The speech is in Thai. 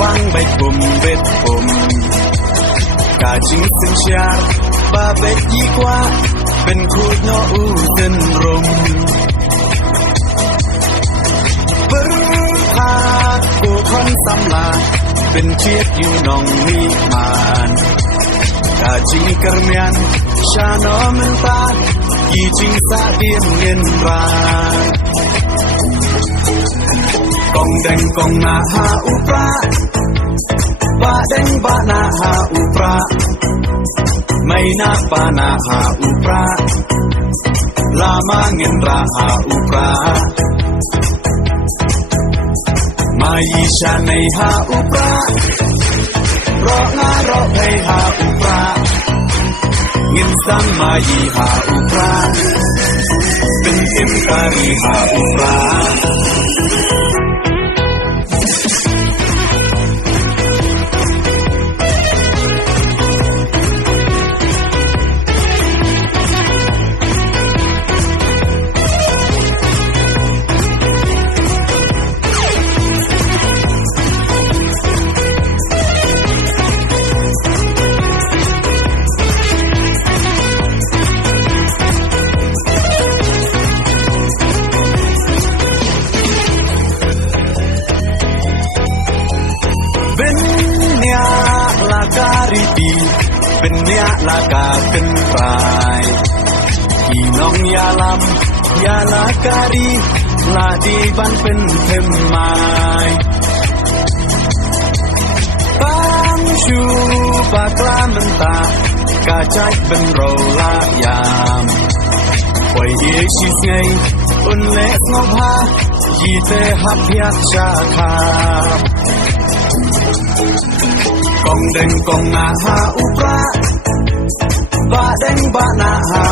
wang bay bum bet bum cả chính sinh cha ba bet yi qua bên khu nó u dân rum berhak ku kon samlaเป็นเชียดอยู่นองมีมานกาจีกระเมียนชาโนมันตายี่จิงสาเดียนเงินรากองแดงกองนาหาอุปราบาแดงบานาหาอุปราไม่นาปานาหาอุปราลามาเงินราหาอุปรามายีชาในหาอุปรารองารอให้หาอุปราเงินสังมายีหาอุปราเป็นเอ็มการีหาอุปราเป็นเนียลากาเป็นปลายพี่น้องยาลำยาลาการีลาดีบันเป็นเทมไม้ปังชูปากลามันตากาใจเป็นโรลายามปล่อยเยชิสไงอุ่นเล็กงบฮายีเตหับยักชาคากองแดงกองนาหาอุปราบาแดงบานาหา